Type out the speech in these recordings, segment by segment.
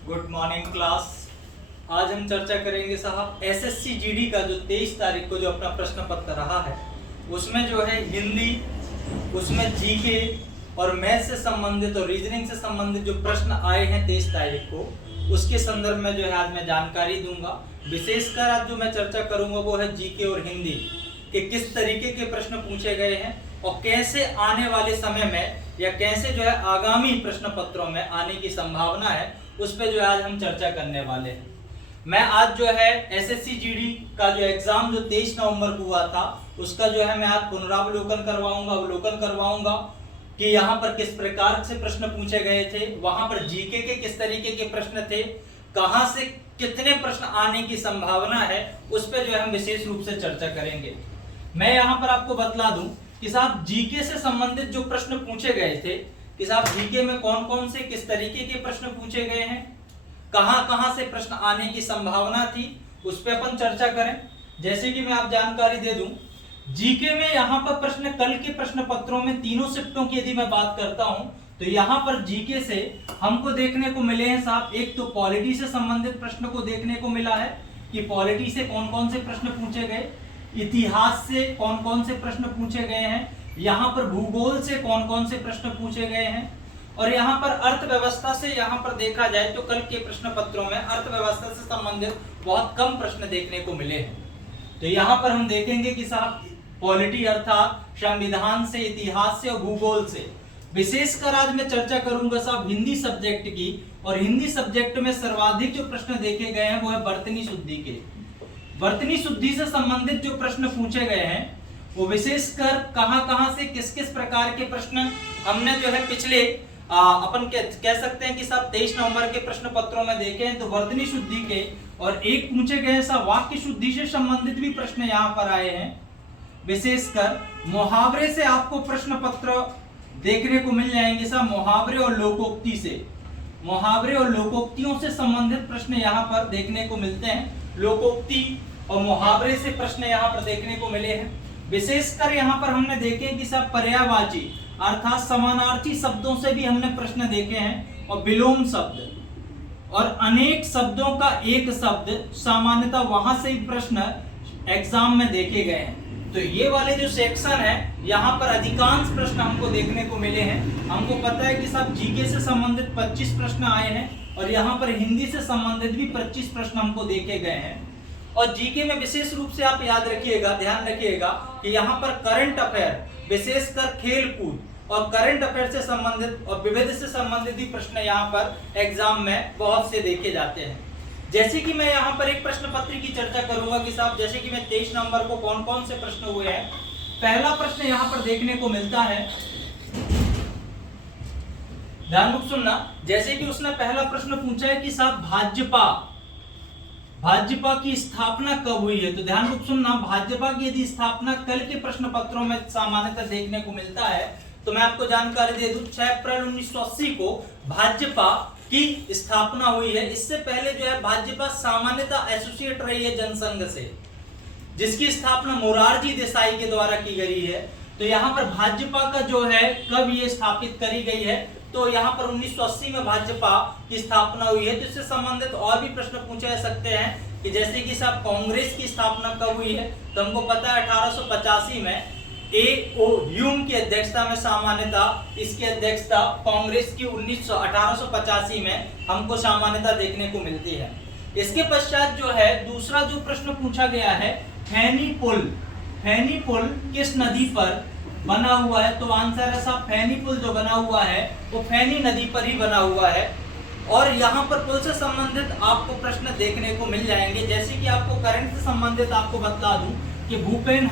Good morning class. आज हम चर्चा करेंगे साहब एसएससी जीडी का जो 23 तारीख को जो अपना प्रश्न पत्र रहा है उसमें जो है हिंदी, उसमें जीके और मैथ से संबंधित और रीजनिंग से संबंधित जो प्रश्न आए हैं 23 तारीख को, उसके संदर्भ में जो है आज मैं जानकारी दूंगा। विशेषकर आज जो मैं चर्चा करूंगा वो है जीके और हिंदी के किस तरीके के प्रश्न पूछे गए हैं और कैसे आने वाले समय में या कैसे जो है आगामी प्रश्न पत्रों में आने की संभावना है, उस पर जो है आज हम चर्चा करने वाले हैं। मैं आज जो है एसएससी जीडी का जो एग्जाम जो 23 नवंबर को हुआ था उसका जो है मैं आज पुनरावलोकन करवाऊंगा कि यहाँ पर किस प्रकार से प्रश्न पूछे गए थे, वहां पर जीके के किस तरीके के प्रश्न थे, कहां से कितने प्रश्न आने की संभावना है, उस पर जो है हम विशेष रूप से चर्चा करेंगे। मैं यहाँ पर आपको बतला दूं कि साहब जीके से संबंधित जो प्रश्न पूछे गए थे कि साहब जीके में कौन कौन से किस तरीके के प्रश्न पूछे गए हैं, कहां से प्रश्न आने की संभावना थी, उस पर अपन चर्चा करें। जैसे कि मैं आप जानकारी दे दूं, जीके में यहाँ पर प्रश्न कल के प्रश्न पत्रों में तीनों शिफ्टों की यदि मैं बात करता हूं तो यहाँ पर जीके से हमको देखने को मिले हैं साहब, एक तो पॉलिटी से संबंधित प्रश्न को देखने को मिला है कि पॉलिटी से कौन कौन से प्रश्न पूछे गए, इतिहास से कौन कौन से प्रश्न पूछे गए हैं, यहाँ पर भूगोल से कौन कौन से प्रश्न पूछे गए हैं, और यहाँ पर अर्थव्यवस्था से यहाँ पर देखा जाए तो कल के प्रश्न पत्रों में अर्थव्यवस्था से संबंधित बहुत कम प्रश्न देखने को मिले हैं। तो यहाँ पर हम देखेंगे कि साहब पॉलिटी अर्थात संविधान से, इतिहास से और भूगोल से विशेषकर आज मैं चर्चा करूंगा साहब हिंदी सब्जेक्ट की, और हिंदी सब्जेक्ट में सर्वाधिक जो प्रश्न देखे गए हैं वो है वर्तनी शुद्धि के। वर्तनी शुद्धि से संबंधित जो प्रश्न पूछे गए हैं वो विशेषकर कहां से किस किस प्रकार के प्रश्न हमने जो है पिछले अपन कह सकते हैं कि साहब 23 नवंबर के प्रश्न पत्रों में देखे हैं। तो वर्तनी शुद्धि के और एक पूछे गए साहब वाक्य शुद्धि से संबंधित भी प्रश्न यहाँ पर आए हैं। विशेषकर मुहावरे से आपको प्रश्न पत्र देखने को मिल जाएंगे साहब, मुहावरे और लोकोक्ति से, मुहावरे और लोकोक्तियों से संबंधित प्रश्न यहाँ पर देखने को मिलते हैं। लोकोक्ति और मुहावरे से प्रश्न यहाँ पर देखने को मिले हैं। विशेषकर यहाँ पर हमने देखे कि सब पर्यायवाची अर्थात समानार्थी शब्दों से भी हमने प्रश्न देखे हैं, और विलोम शब्द और अनेक शब्दों का एक शब्द सामान्यतः वहां से ही प्रश्न एग्जाम में देखे गए हैं। तो ये वाले जो सेक्शन है यहाँ पर अधिकांश प्रश्न हमको देखने को मिले हैं। हमको पता है कि सब जीके से संबंधित 25 प्रश्न आए हैं और यहाँ पर हिंदी से संबंधित भी 25 प्रश्न हमको देखे गए हैं। और जीके में विशेष रूप से आप याद रखिएगा, ध्यान रखिएगा कि यहाँ पर करंट अफेयर, विशेषकर खेल कूद और करंट अफेयर से संबंधित और विविध से संबंधित भी प्रश्न यहाँ पर एग्जाम में बहुत से देखे जाते हैं। जैसे कि मैं यहाँ पर एक प्रश्न पत्र की चर्चा करूंगा कि साहब जैसे कि मैं 23 नवंबर को कौन कौन से प्रश्न हुए हैं। पहला प्रश्न यहाँ पर देखने को मिलता है, ध्यान सुनना। जैसे कि उसने पहला प्रश्न पूछा है कि साहब भाजपा की स्थापना कब हुई है। तो ध्यान सुनना, भाजपा की यदि स्थापना कल के प्रश्न पत्रों में सामान्यतः देखने को मिलता है तो मैं आपको जानकारी दे दूं 6 अप्रैल 1980 को भाजपा की स्थापना हुई है। इससे पहले जो है भाजपा सामान्यतः एसोसिएट रही है जनसंघ से, जिसकी स्थापना मोरारजी देसाई के द्वारा की गई है। तो यहाँ पर भाजपा का जो है कब ये स्थापित करी गई है, तो यहाँ पर 1980 में भाजपा की स्थापना हुई है। तो इससे संबंधित और भी प्रश्न पूछे जा सकते हैं कि जैसे कि साहब कांग्रेस की स्थापना कब हुई है। तो हमको पता है 1885 में A.O. ह्यूम की अध्यक्षता में सामान्यतः इसकी अध्यक्षता कांग्रेस की 1885 में हमको सामान्यतः देखने को मिलती है। इसके पश्चात जो है दूसरा जो प्रश्न पूछा गया है, फैनी पुल किस नदी पर बना हुआ है। तो आंसर है साहब फैनी पुल जो बना हुआ है वो फैनी नदी पर ही बना हुआ है। और यहाँ पर पुल से संबंधित आपको प्रश्न देखने को मिल जाएंगे। जैसे कि आपको करंट से संबंधित आपको बता दूं कि भूपेन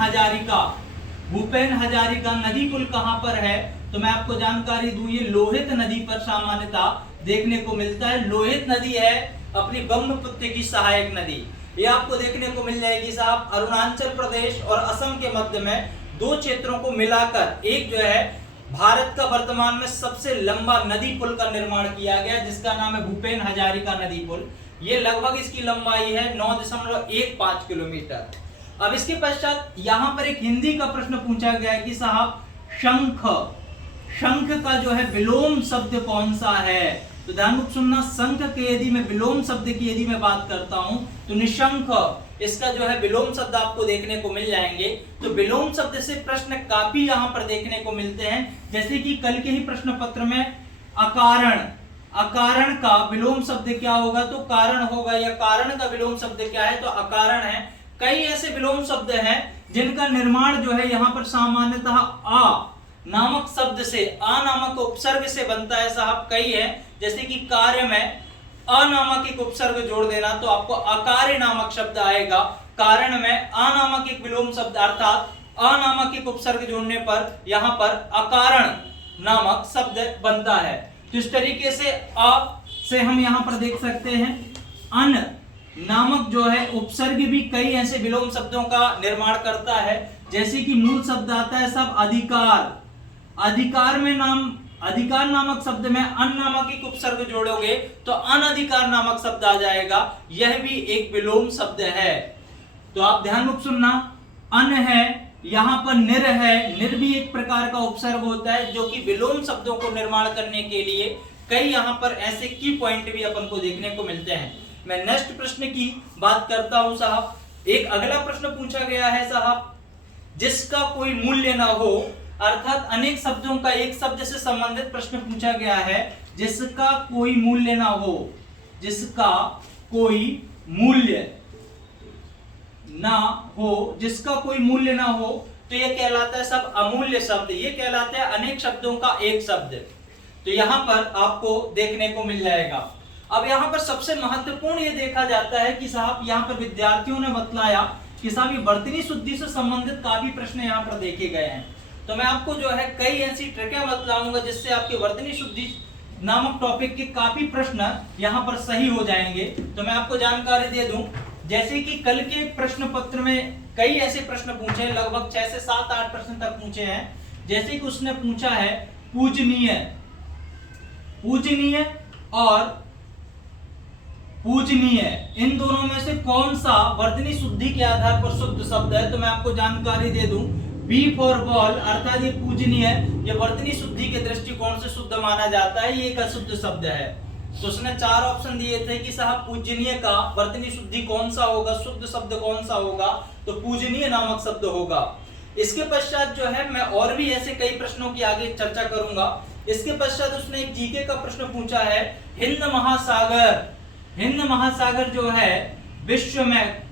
हजारिका नदी पुल कहां पर है। तो मैं आपको जानकारी दूं ये लोहित नदी पर सामान्यतः देखने को मिलता है। लोहित नदी है अपनी ब्रह्मपुत्र की सहायक नदी, ये आपको देखने को मिल जाएगी साहब अरुणाचल प्रदेश और असम के मध्य में दो क्षेत्रों को मिलाकर एक जो है भारत का वर्तमान में सबसे लंबा नदी पुल का निर्माण किया गया, जिसका नाम है भूपेन हजारिका नदी पुल। ये लगभग इसकी लंबाई है 9.15 किलोमीटर। अब इसके पश्चात यहाँ पर एक हिंदी का प्रश्न पूछा गया है कि साहब शंख का जो है विलोम शब्द कौन सा है? तो ध्यान सुनना, शंख के यदि मैं विलोम शब्द की यदि मैं बात करता हूं तो निशंख, इसका जो है विलोम शब्द आपको देखने को मिल जाएंगे। तो विलोम शब्द से प्रश्न काफी यहां पर देखने को मिलते हैं, जैसे कि कल के ही प्रश्न पत्र में अकारण, अकारण का विलोम शब्द क्या होगा? तो कारण होगा, या कारण का विलोम शब्द क्या है? तो अकारण है। कई ऐसे विलोम शब्द हैं जिनका निर्माण जो है यहाँ पर सामान्यतः आ नामक शब्द से, आ नामक उपसर्ग से बनता है साहब। कई है, जैसे कि कार्य में अ नामक एक उपसर्ग जोड़ देना तो आपको अकार्य नामक शब्द आएगा। कारण में अ नामक एक विलोम शब्द अर्थात अ नामक एक उपसर्ग जोड़ने पर यहाँ पर अकारण नामक शब्द बनता है। तो इस तरीके से अ से हम यहाँ पर देख सकते हैं अन नामक जो है उपसर्ग भी कई ऐसे विलोम शब्दों का निर्माण करता है, जैसे कि मूल शब्द आता है सब अधिकार, अधिकार में नाम, अधिकार नामक शब्द में अन नामक एक उपसर्ग जोड़ोगे तो अनधिकार नामक शब्द आ जाएगा, यह भी एक विलोम शब्द है। तो आप ध्यान में सुनना, अन है, यहाँ पर निर है, निर भी एक प्रकार का उपसर्ग होता है जो कि विलोम शब्दों को निर्माण करने के लिए कई यहाँ पर ऐसे की पॉइंट भी अपन को देखने को मिलते हैं। मैं नेक्स्ट प्रश्न की बात करता हूं साहब। एक अगला प्रश्न पूछा गया है साहब, जिसका कोई मूल्य ना हो, अर्थात अनेक शब्दों का एक शब्द से संबंधित प्रश्न पूछा गया है, जिसका कोई मूल्य ना हो, जिसका कोई मूल्य ना हो, जिसका कोई मूल्य ना हो, तो यह कहलाता है सब अमूल्य शब्द, ये कहलाता है अनेक शब्दों का एक शब्द। तो यहां पर आपको देखने को मिल जाएगा। अब यहाँ पर सबसे महत्वपूर्ण ये देखा जाता है कि साहब यहाँ पर विद्यार्थियों ने बतलाया कि साहब ये वर्तनी शुद्धि से संबंधित काफी प्रश्न यहाँ पर देखे गए हैं। तो मैं आपको जो है कई ऐसी ट्रिकें बतलाऊंगा जिससे आपके वर्तनी शुद्धि नामक टॉपिक के काफी प्रश्न यहाँ पर सही हो जाएंगे। तो मैं आपको जानकारी दे दूं, जैसे कि कल के प्रश्न पत्र में कई ऐसे प्रश्न पूछे हैं, लगभग 6 से 7-8 प्रश्न तक पूछे हैं। जैसे कि उसने पूछा है पूजनीय, पूजनीय और पूजनीय, इन दोनों में से कौन सा वर्तनी शुद्धि के आधार पर शुद्ध शब्द है? तो मैं आपको जानकारी दे दूं, बी फॉर बॉल, अर्थात ये पूजनीय, ये वर्तनी शुद्धि के दृष्टिकोण से शुद्ध माना जाता है, ये एक अशुद्ध शब्द है। तो उसने 4 ऑप्शन दिए थे कि साहब पूजनीय का वर्तनी शुद्धि कौन सा होगा, शुद्ध शब्द कौन सा होगा? तो पूजनीय नामक शब्द होगा। इसके पश्चात जो है मैं और भी ऐसे कई प्रश्नों की आगे चर्चा करूंगा। इसके पश्चात उसने एक जीके का प्रश्न पूछा है, हिंद महासागर, हिंद महासागर जो है विश्व में,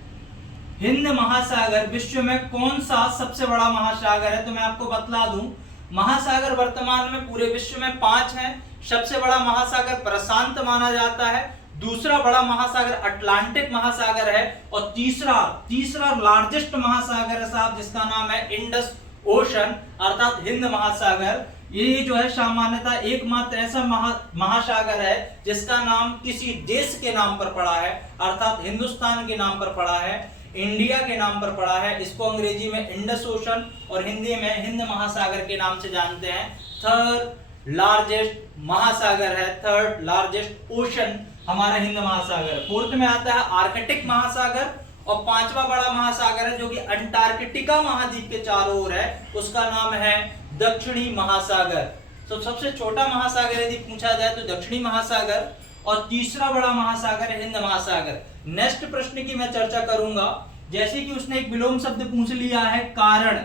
हिंद महासागर विश्व में कौन सा सबसे बड़ा महासागर है? तो मैं आपको बतला दूं, महासागर वर्तमान में पूरे विश्व में 5 हैं। सबसे बड़ा महासागर प्रशांत माना जाता है, दूसरा बड़ा महासागर अटलांटिक महासागर है, और तीसरा लार्जेस्ट महासागर है साहब, जिसका नाम है इंडस ओशन अर्थात हिंद महासागर। ये जो है सामान्यतः एकमात्र ऐसा महासागर है जिसका नाम किसी देश के नाम पर पड़ा है, अर्थात हिंदुस्तान के नाम पर पड़ा है, इंडिया के नाम पर पड़ा है। इसको अंग्रेजी में इंडस ओशन और हिंदी में हिंद महासागर के नाम से जानते हैं। थर्ड लार्जेस्ट महासागर है, थर्ड लार्जेस्ट ओशन हमारा हिंद महासागर। फोर्थ में आता है आर्कटिक महासागर, और 5वां बड़ा महासागर है जो कि अंटार्कटिका महाद्वीप के चारों ओर है, उसका नाम है दक्षिणी महासागर। तो सबसे छोटा महासागर यदि पूछा जाए तो दक्षिणी महासागर, और तीसरा बड़ा महासागर है हिंद महासागर। नेक्स्ट प्रश्न की मैं चर्चा करूंगा, जैसे कि उसने एक विलोम शब्द पूछ लिया है कारण,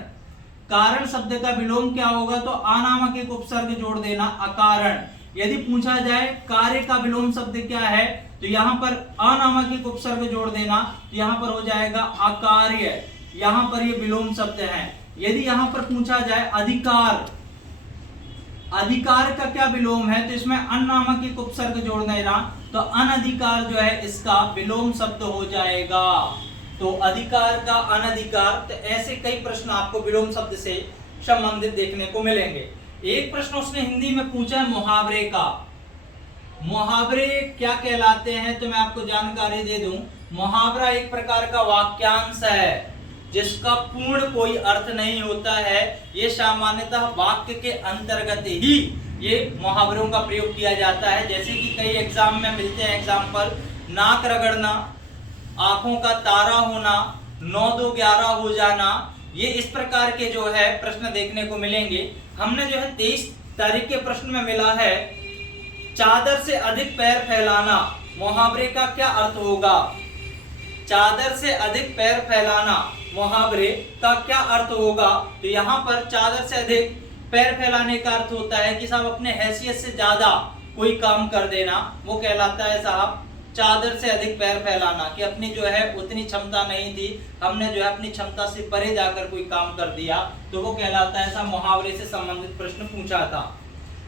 कारण शब्द का विलोम क्या होगा? तो आ नामक एक उपसर्ग जोड़ देना अकारण। यदि पूछा जाए कार्य का विलोम शब्द क्या है, तो यहाँ पर अ नामक एक उपसर्ग जोड़ देना, तो यहाँ पर हो जाएगा अकार्य, यहाँ पर ये विलोम शब्द है। यदि यहाँ पर पूछा जाए अधिकार, अधिकार का क्या विलोम है? तो इसमें अन नामक एक उपसर्ग जोड़ देना, तो अनधिकार जो है इसका विलोम शब्द हो जाएगा। तो अधिकार का अनधिकार, तो ऐसे कई प्रश्न आपको विलोम शब्द से संबंधित देखने को मिलेंगे। एक प्रश्न उसने हिंदी में पूछा है मुहावरे का, मुहावरे क्या कहलाते हैं? तो मैं आपको जानकारी दे दूं, मुहावरा एक प्रकार का वाक्यांश है जिसका पूर्ण कोई अर्थ नहीं होता है। ये सामान्यतः वाक्य के अंतर्गत ही ये मुहावरों का प्रयोग किया जाता है। जैसे कि कई एग्जाम में मिलते हैं एग्जाम्पल, नाक रगड़ना, आंखों का तारा होना, 9-2-11 हो जाना, ये इस प्रकार के जो है प्रश्न देखने को मिलेंगे। हमने जो है तारीख के प्रश्न में मिला है, चादर से अधिक पैर फैलाना, मुहावरे का क्या अर्थ होगा? चादर से अधिक पैर फैलाना, मुहावरे का क्या अर्थ होगा? तो यहाँ पर चादर से अधिक पैर फैलाने का अर्थ होता है कि साहब अपने हैसियत से ज्यादा कोई काम कर देना, वो कहलाता है साहब चादर से अधिक पैर फैलाना, कि अपनी जो है उतनी क्षमता नहीं थी, हमने जो है अपनी क्षमता से परे जाकर कोई काम कर दिया, तो वो कहलाता है ऐसा। मुहावरे से संबंधित प्रश्न पूछा था।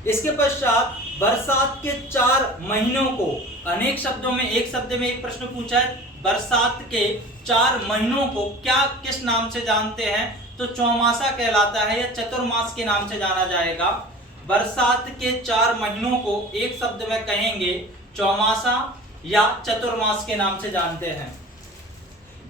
इसके पश्चात बरसात के 4 महीनों को अनेक शब्दों में, एक शब्द में एक प्रश्न पूछा है, बरसात के 4 महीनों को क्या किस नाम से जानते हैं? तो चौमासा कहलाता है या चतुर्मास के नाम से जाना जाएगा। बरसात के 4 महीनों को एक शब्द में कहेंगे चौमासा या चतुर्मास के नाम से जानते हैं।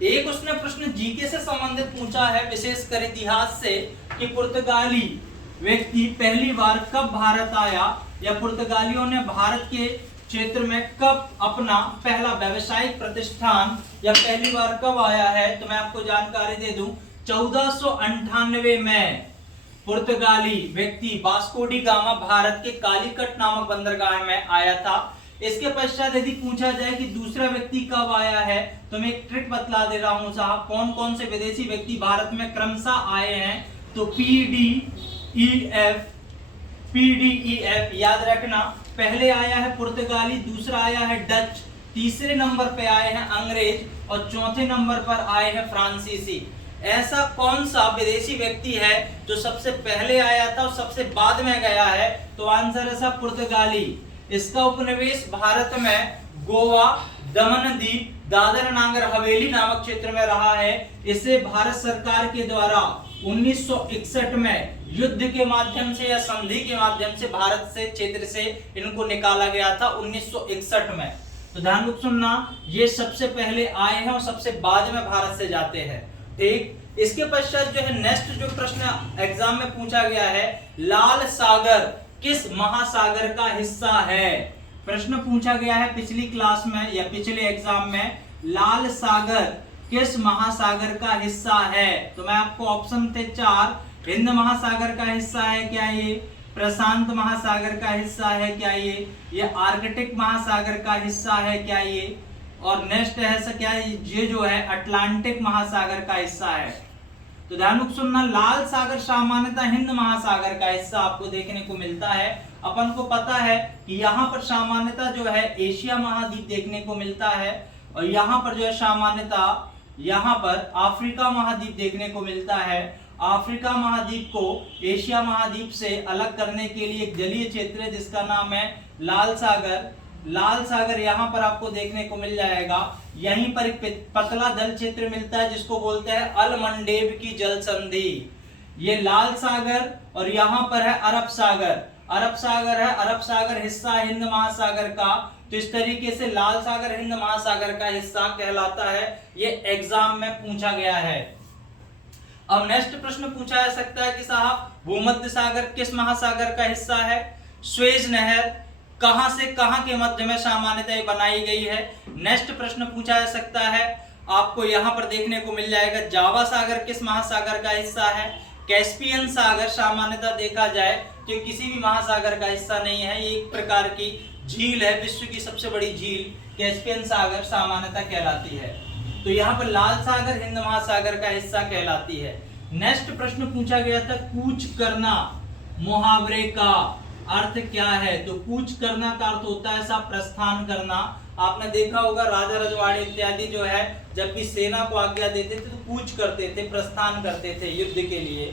एक उसने प्रश्न जीके से संबंधित पूछा है, विशेषकर इतिहास से, कि पुर्तगाली व्यक्ति पहली बार कब भारत आया, या पुर्तगालियों ने भारत के क्षेत्र में कब अपना पहला व्यावसायिक प्रतिष्ठान या पहली बार कब आया है? तो मैं आपको जानकारी दे दूं, 1498 में पुर्तगाली व्यक्ति वास्को डी गामा भारत के कालीकट नामक बंदरगाह में आया था। इसके पश्चात यदि पूछा जाए कि दूसरा व्यक्ति कब आया है, तो मैं एक ट्रिक बतला दे रहा हूं साहब, कौन कौन से विदेशी व्यक्ति भारत में क्रमशः आए हैं। तो पीडीईएफ याद रखना, पहले आया है पुर्तगाली, दूसरा आया है डच, तीसरे नंबर पे आए हैं अंग्रेज और चौथे नंबर पर आए हैं फ्रांसीसी। ऐसा कौन सा विदेशी व्यक्ति है जो सबसे पहले आया था और सबसे बाद में गया है? तो आंसर है साहब पुर्तगाली। इसका उपनिवेश भारत में गोवा, दमन दीप, दादर नागर हवेली नामक क्षेत्र में रहा है। इसे भारत सरकार के द्वारा 1961 में युद्ध के माध्यम से या संधि के माध्यम से भारत से क्षेत्र से इनको निकाला गया था 1961 में। तो ध्यान रूप सुनना, ये सबसे पहले आए हैं और सबसे बाद में भारत से जाते हैं। ठीक, इसके पश्चात जो है नेक्स्ट जो प्रश्न एग्जाम में पूछा गया है, लाल सागर किस महासागर का हिस्सा है? प्रश्न पूछा गया है पिछली क्लास में या पिछले एग्जाम में, लाल सागर किस महासागर का हिस्सा है? तो मैं आपको ऑप्शन थे 4, हिंद महासागर का हिस्सा है क्या ये, प्रशांत महासागर का हिस्सा है क्या ये आर्कटिक महासागर का हिस्सा है क्या ये, और नेक्स्ट है क्या ये जो है अटलांटिक महासागर का हिस्सा है। तो ध्यान रूप सुनना, लाल सागर सामान्यतः हिंद महासागर का हिस्सा आपको देखने को मिलता है। अपन को पता है कि यहाँ पर सामान्यतः जो है एशिया महाद्वीप देखने को मिलता है, और यहाँ पर जो है सामान्यतः यहाँ पर अफ्रीका महाद्वीप देखने को मिलता है। अफ्रीका महाद्वीप को एशिया महाद्वीप से अलग करने के लिए एक जलीय क्षेत्र है जिसका नाम है लाल सागर। लाल सागर यहाँ पर आपको देखने को मिल जाएगा। यहीं पर एक पतला जल क्षेत्र मिलता है जिसको बोलते हैं अलमंडेब की जल संधि। ये लाल सागर और यहाँ पर है अरब सागर। अरब सागर है, अरब सागर हिस्सा हिंद महासागर का। तो इस तरीके से लाल सागर हिंद महासागर का हिस्सा कहलाता है। ये एग्जाम में पूछा गया है। अब नेक्स्ट प्रश्न पूछा जा सकता है कि साहब भूमध्य सागर किस महासागर का हिस्सा है? स्वेज नहर कहां से कहां के मध्य में सामान्यतः बनाई गई है? नेक्स्ट प्रश्न पूछा जा सकता है, आपको यहां पर देखने को मिल जाएगा जावा सागर किस महासागर का हिस्सा है? कैस्पियन सागर सामान्यतः देखा जाए तो किसी भी महासागर का हिस्सा नहीं है, ये एक प्रकार की झील है, विश्व की सबसे बड़ी झील कैस्पियन सागर सामान्यतः कहलाती है। तो यहाँ पर लाल सागर हिंद महासागर का हिस्सा कहलाती है। नेक्स्ट प्रश्न पूछा गया था कूच करना मुहावरे का अर्थ क्या है? तो कूच करना का अर्थ होता है साहब प्रस्थान करना। आपने देखा होगा राजा रजवाड़े इत्यादि जो है जब भी सेना को आज्ञा देते थे तो कूच करते थे, प्रस्थान करते थे युद्ध के लिए।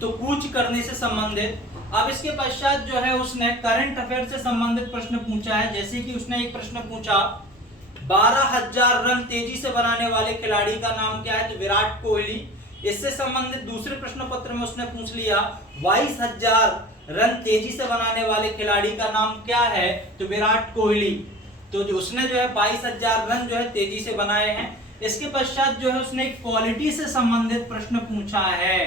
तो कूच करने से संबंधित। अब इसके पश्चात जो है उसने करंट अफेयर से संबंधित प्रश्न पूछा है। जैसे कि उसने एक प्रश्न पूछा 12,000 रन तेजी से बनाने वाले खिलाड़ी का नाम क्या है? तो विराट कोहली। इससे संबंधित दूसरे प्रश्न पत्र में उसने पूछ लिया 22,000 रन तेजी से बनाने वाले खिलाड़ी का नाम क्या है? तो विराट कोहली। तो जो उसने जो है 22,000 रन जो है तेजी से बनाए हैं। इसके पश्चात जो है उसने पॉलिटी से संबंधित प्रश्न पूछा है।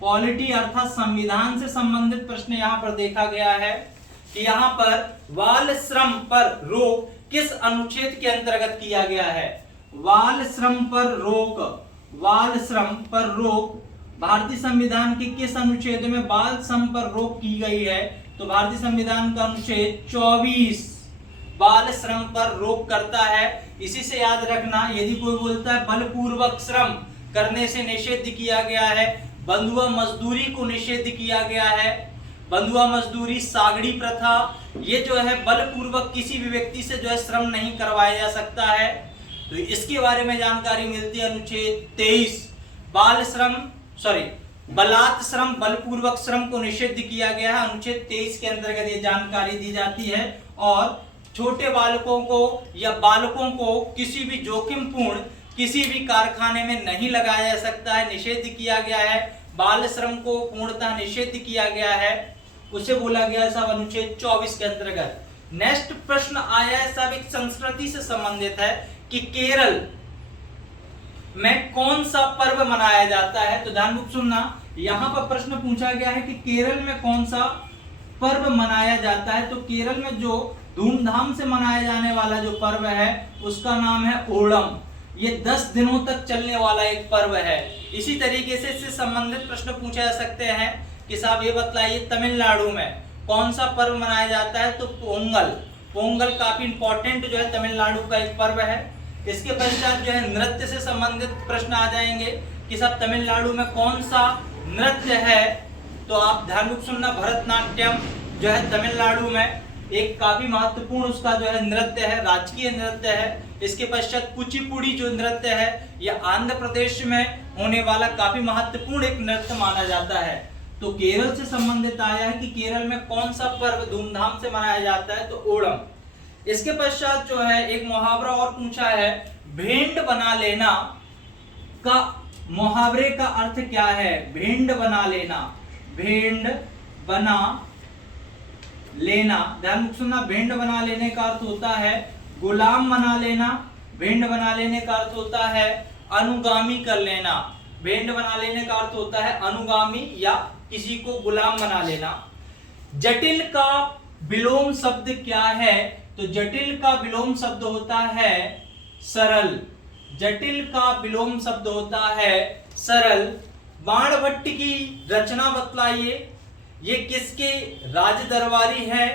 पॉलिटी अर्थात संविधान से संबंधित प्रश्न यहाँ पर देखा गया है कि यहाँ पर बाल श्रम पर रोक किस अनुच्छेद के अंतर्गत किया गया है? बाल श्रम पर रोक, बाल श्रम पर रोक भारतीय संविधान के किस अनुच्छेद में बाल श्रम पर रोक की गई है? तो भारतीय संविधान का अनुच्छेद 24 बाल श्रम पर रोक करता है। इसी से याद रखना, यदि कोई बोलता है बलपूर्वक श्रम करने से निषेध किया गया है, बंधुआ मजदूरी को निषेध किया गया है, बंधुआ मजदूरी, सागड़ी प्रथा, ये जो है बलपूर्वक किसी भी व्यक्ति से जो है श्रम नहीं करवाया जा सकता है। तो इसके बारे में जानकारी मिलती है अनुच्छेद 23 बाल श्रम बलात् श्रम, बलपूर्वक श्रम को निषिद्ध किया गया है। अनुच्छेद 23 के अंतर्गत ये जानकारी दी जाती है। और छोटे बालकों को या बालकों को किसी भी जोखिमपूर्ण किसी भी कारखाने में नहीं लगाया जा सकता है, निषेध किया गया है। बाल श्रम को पूर्णतः निषेध किया गया है, उसे बोला गया सब अनुच्छेद 24 के अंतर्गत। नेक्स्ट प्रश्न आया है सब एक संस्कृति से संबंधित है कि केरल में कौन सा पर्व मनाया जाता है। तो ध्यानपूर्वक सुनना, यहाँ पर प्रश्न पूछा गया है कि केरल में कौन सा पर्व मनाया जाता है। तो केरल में जो धूमधाम से मनाया जाने वाला जो पर्व है उसका नाम है ओणम। ये 10 दिनों तक चलने वाला एक पर्व है। इसी तरीके से इससे संबंधित प्रश्न पूछे जा सकते हैं कि साहब ये बतलाइए तमिलनाडु में कौन सा पर्व मनाया जाता है। तो पोंगल, पोंगल काफी इंपॉर्टेंट जो है तमिलनाडु का एक पर्व है। इसके पश्चात जो है नृत्य से संबंधित प्रश्न आ जाएंगे कि साहब तमिलनाडु में कौन सा नृत्य है। तो आप ध्यानपूर्वक सुनना, भरतनाट्यम जो है तमिलनाडु में एक काफी महत्वपूर्ण उसका जो है नृत्य है, राजकीय नृत्य है। इसके पश्चात कुचिपुड़ी जो नृत्य है यह आंध्र प्रदेश में होने वाला काफी महत्वपूर्ण एक नृत्य माना जाता है। तो केरल से संबंधित आया है कि केरल में कौन सा पर्व धूमधाम से मनाया जाता है, तो ओणम। इसके पश्चात जो है एक मुहावरा और पूछा है, भेंड बना लेना का मुहावरे का अर्थ क्या है। भेंड बना लेना, भेंड बना लेना, ध्यान सुनना, भेंड बना लेने का अर्थ होता है गुलाम बना लेना। भेंड बना लेने का अर्थ होता है अनुगामी कर लेना। भेंड बना लेने का अर्थ होता है अनुगामी या किसी को गुलाम बना लेना। जटिल का विलोम शब्द क्या है। तो जटिल का विलोम शब्द होता है सरल। जटिल का विलोम शब्द होता है सरल। बाणभट्ट की रचना बतलाइए, ये किसके राज दरबारी है।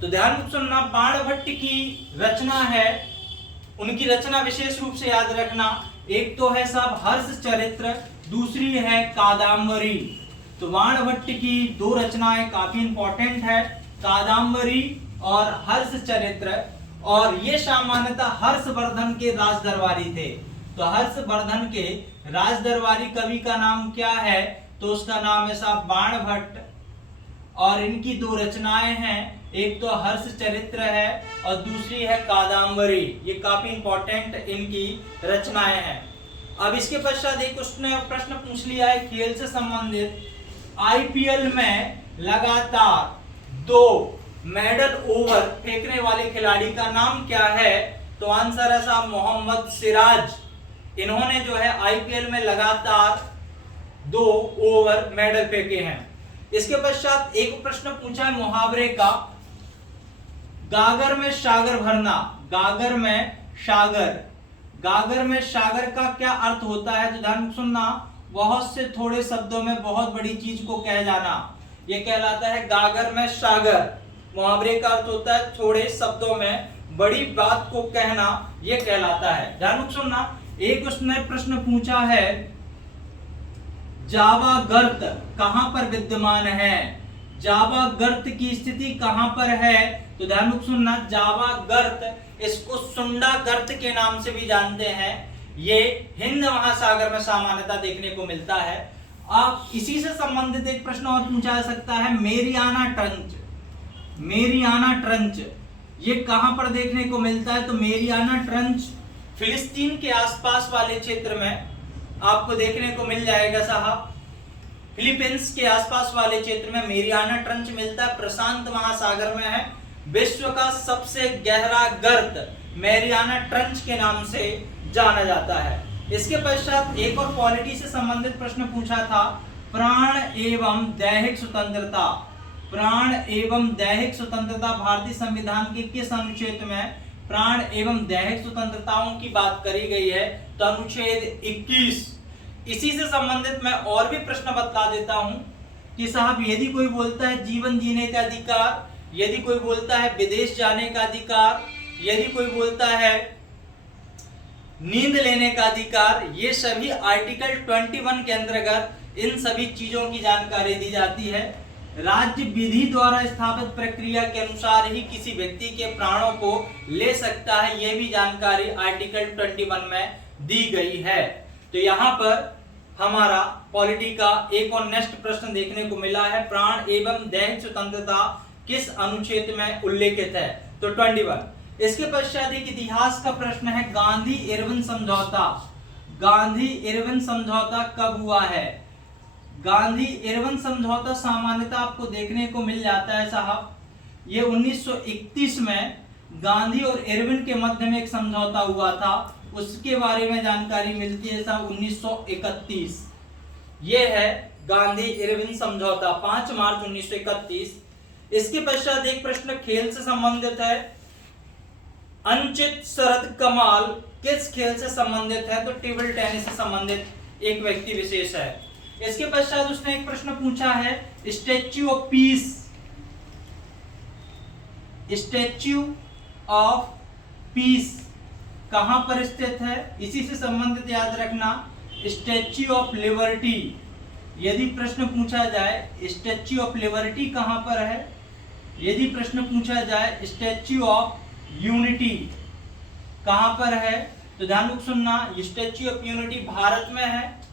तो ध्यान सुनना, बाणभट्ट की रचना है, उनकी रचना विशेष रूप से याद रखना। एक तो है साहब हर्ष चरित्र, दूसरी है कादम्बरी। तो बाणभट्ट की 2 रचनाएं काफी इंपॉर्टेंट है, कादम्बरी और हर्ष चरित्र। और ये सामान्यतः हर्षवर्धन के राज दरबारी थे। तो हर्षवर्धन के राज दरबारी कवि का नाम क्या है, तो उसका नाम है साहब बाणभट्ट। और इनकी 2 रचनाएं हैं, एक तो हर्ष चरित्र है और दूसरी है कादम्बरी। ये काफी इंपॉर्टेंट इनकी रचनाएं हैं। अब इसके पश्चात एक उसने प्रश्न पूछ लिया है खेल से संबंधित, आईपीएल में लगातार 2 मेडल ओवर फेंकने वाले खिलाड़ी का नाम क्या है। तो आंसर है साहब मोहम्मद सिराज। इन्होंने जो है आईपीएल में लगातार 2 ओवर मेडल फेंके हैं। इसके पश्चात एक प्रश्न पूछा है मुहावरे का, गागर में सागर भरना। गागर में सागर, गागर में सागर का क्या अर्थ होता है। तो ध्यान सुनना, बहुत से थोड़े शब्दों में बहुत बड़ी चीज को कह जाना, ये कहलाता है गागर में सागर। मुहावरे का अर्थ होता है थोड़े शब्दों में बड़ी बात को कहना, ये कहलाता है। ध्यान सुनना, एक उसने प्रश्न पूछा है, जावा गर्त कहां पर विद्यमान है। जावा गर्त की स्थिति कहां पर है। तो ध्यान सुनना, जावा गर्त, इसको सुंडा गर्त के नाम से भी जानते हैं, ये हिंद महासागर में सामान्यतः देखने को मिलता है। आप इसी से संबंधित एक प्रश्न और पूछा जा सकता है, मेरियाना ट्रंच। मेरियाना ट्रंच ये कहां पर देखने को मिलता है। तो मेरियाना ट्रंच फिलिस्तीन के आसपास वाले क्षेत्र में आपको देखने को मिल जाएगा साहब। फिलीपींस के आसपास वाले क्षेत्र में मेरियाना ट्रंच मिलता है, प्रशांत महासागर में है। विश्व का सबसे गहरा गर्त मेरियाना ट्रंच के नाम से जाना जाता है। इसके पश्चात एक और पॉलिटी से संबंधित प्रश्न पूछा था, प्राण एवं दैहिक स्वतंत्रता। प्राण एवं दैहिक स्वतंत्रता भारतीय संविधान के किस अनुच्छेद में प्राण एवं दैहिक स्वतंत्रताओं की बात करी गई है। तो अनुच्छेद 21। इसी से संबंधित मैं और भी प्रश्न बता देता हूं कि साहब यदि कोई बोलता है जीवन जीने का अधिकार, यदि कोई बोलता है विदेश जाने का अधिकार, यदि कोई बोलता है नींद लेने का अधिकार, ये सभी आर्टिकल 21 के अंतर्गत इन सभी चीजों की जानकारी दी जाती है। राज्य विधि द्वारा स्थापित प्रक्रिया के अनुसार ही किसी व्यक्ति के प्राणों को ले सकता है, यह भी जानकारी आर्टिकल 21 में दी गई है। तो यहाँ पर हमारा पॉलिटी का एक और नेक्स्ट प्रश्न देखने को मिला है, प्राण एवं दैहिक स्वतंत्रता किस अनुच्छेद में उल्लेखित है? तो 21। इसके पश्चात एक इतिहास का प्रश्न है, गांधी इरविन समझौता। गांधी इरविन समझौता कब हुआ है? गांधी इरविन समझौता सामान्यतः आपको देखने को मिल जाता है साहब, ये 1931 में गांधी और इरविन के मध्य में एक समझौता हुआ था, उसके बारे में जानकारी मिलती है साहब 1931। ये है गांधी इरविन समझौता, 5 मार्च 1931। इसके पश्चात एक प्रश्न खेल से संबंधित है, अंचित शरद कमाल किस खेल से संबंधित है? तो टेबल टेनिस से संबंधित एक व्यक्ति विशेष है। इसके पश्चात उसने एक प्रश्न पूछा है, statue of peace, statue of peace कहां पर स्थित है? इसी से संबंधित याद रखना, स्टैच्यू ऑफ लिबर्टी। यदि प्रश्न पूछा जाए स्टैच्यू ऑफ लिबर्टी कहां पर है, यदि प्रश्न पूछा जाए स्टैच्यू ऑफ यूनिटी कहां पर है, तो ध्यान से सुनना, स्टैच्यू ऑफ यूनिटी भारत में है।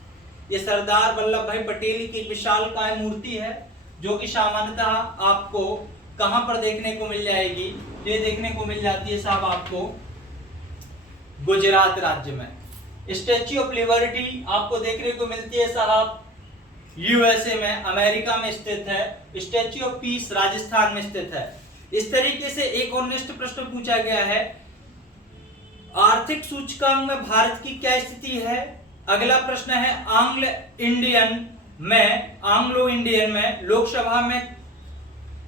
ये सरदार वल्लभ भाई पटेल की विशालकाय मूर्ति है, जो कि सामान्यतः आपको कहां पर देखने को मिल जाएगी? ये देखने को मिल जाती है साहब आपको गुजरात राज्य में। स्टैच्यू ऑफ लिबर्टी आपको देखने को मिलती है साहब यूएसए में, अमेरिका में स्थित है। स्टैच्यू ऑफ पीस राजस्थान में स्थित है। इस तरीके से एक और नेक्स्ट प्रश्न पूछा गया है, आर्थिक सूचकांक में भारत की क्या स्थिति है? अगला प्रश्न है, एंग्लो इंडियन में लोकसभा में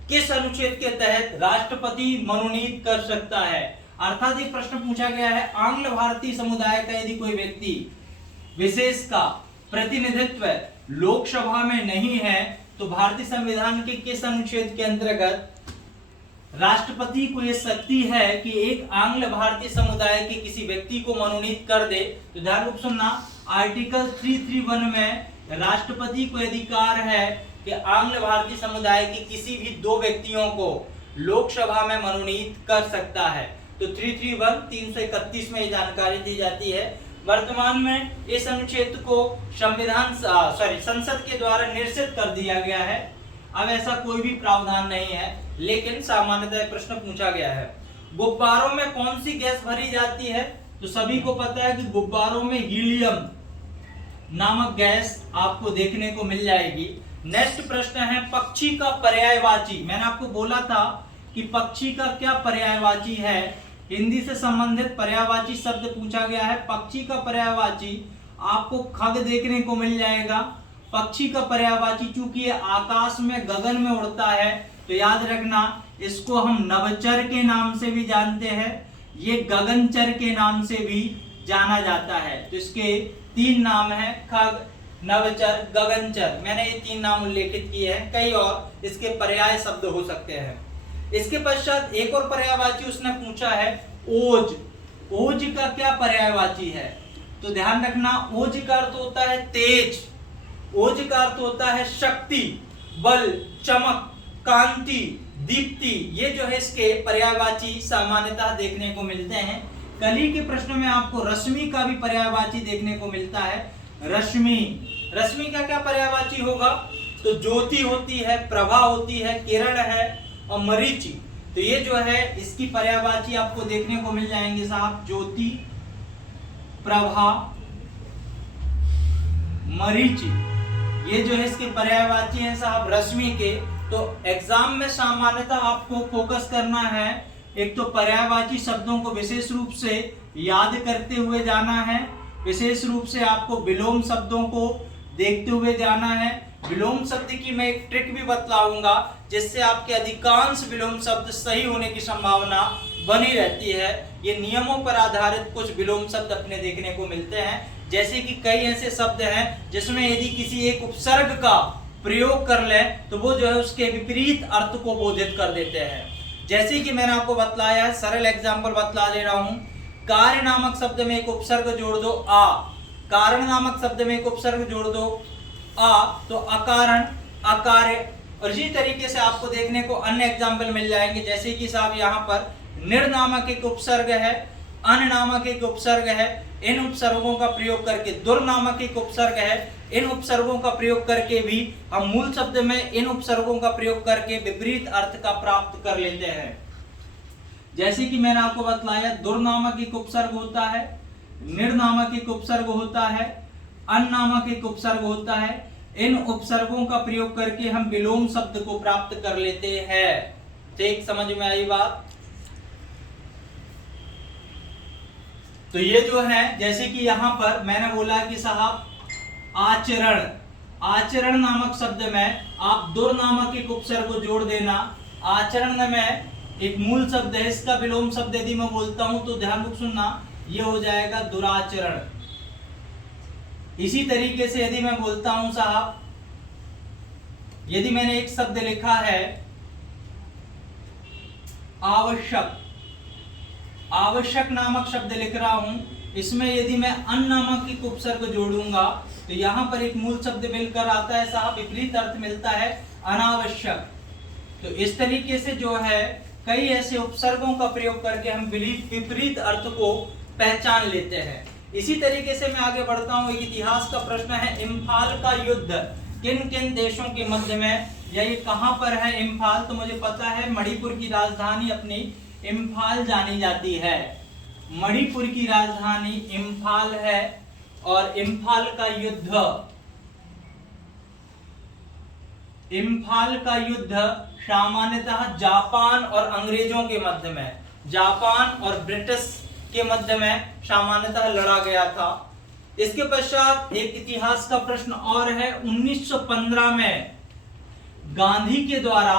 किस अनुच्छेद के तहत राष्ट्रपति मनोनीत कर सकता है? अर्थात ये प्रश्न पूछा गया है, आंग्ल भारतीय समुदाय का यदि कोई व्यक्ति विशेष का प्रतिनिधित्व लोकसभा में नहीं है, तो भारतीय संविधान के किस अनुच्छेद के अंतर्गत राष्ट्रपति को यह शक्ति है कि एक आंग्ल भारतीय समुदाय के किसी व्यक्ति को मनोनीत कर दे? तो ध्यान रूप सुनना, आर्टिकल 331 में राष्ट्रपति को अधिकार है कि आंग्ल भारतीय समुदाय के किसी भी 2 व्यक्तियों को लोकसभा में मनोनीत कर सकता है। तो 331 में ये जानकारी दी जाती है। वर्तमान में इस अनुच्छेद को संसद के द्वारा निरसित कर दिया गया है। अब ऐसा कोई भी प्रावधान नहीं है, लेकिन सामान्यतः प्रश्न पूछा गया है, गुब्बारों में कौन सी गैस भरी जाती है? तो सभी को पता है कि गुब्बारों में हीलियम नामक गैस आपको देखने को मिल जाएगी। नेक्स्ट प्रश्न है, पक्षी का पर्यायवाची। मैंने आपको बोला था कि पक्षी का क्या पर्यायवाची है, हिंदी से संबंधित पर्यायवाची शब्द पूछा गया है। पक्षी का पर्यायवाची आपको खग देखने को मिल जाएगा। पक्षी का पर्यायवाची चूंकि ये आकाश में गगन में उड़ता है, तो याद रखना इसको हम नभचर के नाम से भी जानते हैं, ये गगनचर के नाम से भी जाना जाता है। तो इसके 3 नाम हैं, खग, नभचर, गगनचर। मैंने ये 3 नाम उल्लेखित किए हैं, कई और इसके पर्याय शब्द हो सकते हैं। इसके पश्चात एक और पर्यायवाची उसने पूछा है, ओज। ओज का क्या पर्यायवाची है? तो ध्यान रखना, ओज का अर्थ होता है तेज, ओज का अर्थ होता है शक्ति, बल, चमक, कांति, दीप्ति। ये जो है इसके पर्यायवाची सामान्यतः देखने को मिलते हैं। कली के प्रश्न में आपको रश्मि का भी पर्यायवाची देखने को मिलता है। रश्मि, रश्मि का क्या पर्यायवाची होगा? तो ज्योति होती है, प्रभा होती है, किरण है और मरीचि। तो ये जो है इसकी पर्यायवाची आपको देखने को मिल जाएंगे साहब, ज्योति, प्रभा, मरीचि। ये जो है इसके पर्यायवाची हैं साहब रश्मि के। तो एग्जाम में सामान्यतः आपको फोकस करना है, एक तो पर्यायवाची शब्दों को विशेष रूप से याद करते हुए जाना है, विशेष रूप से आपको विलोम शब्दों को देखते हुए जाना है। विलोम शब्द की मैं एक ट्रिक भी बतलाऊंगा, जिससे आपके अधिकांश विलोम शब्द सही होने की संभावना बनी रहती है। ये नियमों पर आधारित कुछ विलोम शब्द अपने देखने को मिलते हैं, जैसे कि कई ऐसे शब्द हैं जिसमें यदि किसी एक उपसर्ग का प्रयोग कर ले तो वो जो है उसके विपरीत अर्थ को बोधित कर देते हैं। जैसे कि मैंने आपको बतलाया, सरल एग्जाम्पल बतला दे रहा हूं। कार्य नामक शब्द में एक उपसर्ग जोड़ दो आ, कारण नामक शब्द में एक उपसर्ग जोड़ दो आ, तो अकारण, अकार्य। और इसी तरीके से आपको देखने को अन्य एग्जाम्पल मिल जाएंगे, जैसे कि साहब यहाँ पर निर नामक एक उपसर्ग है, अन नामक एक उपसर्ग है, इन उपसर्गों का प्रयोग करके, दुर नामक एक उपसर्ग है, इन उपसर्गों का प्रयोग करके भी हम मूल शब्द में इन उपसर्गों का प्रयोग करके विपरीत अर्थ का प्राप्त कर लेते हैं। जैसे कि मैंने आपको बतलाया, दुर नामक एक उपसर्ग होता है, निर नामक एक उपसर्ग होता है, अन नामक एक उपसर्ग होता है। इन उपसर्गों का प्रयोग करके हम विलोम शब्द को प्राप्त कर लेते हैं। ठीक, समझ में आई बात? तो ये जो है, जैसे कि यहां पर मैंने बोला कि साहब आचरण, आचरण नामक शब्द में आप दुर नामक एक उपसर्ग को जोड़ देना। आचरण में एक मूल शब्द है, इसका विलोम शब्द यदि मैं बोलता हूं तो ध्यान से सुनना, ये हो जाएगा दुराचरण। इसी तरीके से यदि मैं बोलता हूं साहब, यदि मैंने एक शब्द लिखा है आवश्यक, आवश्यक नामक शब्द लिख रहा हूं, इसमें यदि मैं अन नामक एक उपसर्ग जोड़ूंगा तो यहां पर एक मूल शब्द मिलकर आता है साहब, विपरीत अर्थ मिलता है अनावश्यक। तो इस तरीके से जो है कई ऐसे उपसर्गों का प्रयोग करके हम विपरीत अर्थ को पहचान लेते हैं। इसी तरीके से मैं आगे बढ़ता हूं। एक इतिहास का प्रश्न है, इम्फाल का युद्ध किन किन देशों के मध्य में, या ये कहां पर है इम्फाल? तो मुझे पता है मणिपुर की राजधानी अपनी इम्फाल जानी जाती है। मणिपुर की राजधानी इम्फाल है और इम्फाल का युद्ध, इम्फाल का युद्ध सामान्यतः जापान और अंग्रेजों के मध्य में, जापान और ब्रिटिश के मध्य में सामान्यतः लड़ा गया था। इसके पश्चात एक इतिहास का प्रश्न और है, 1915 में गांधी के द्वारा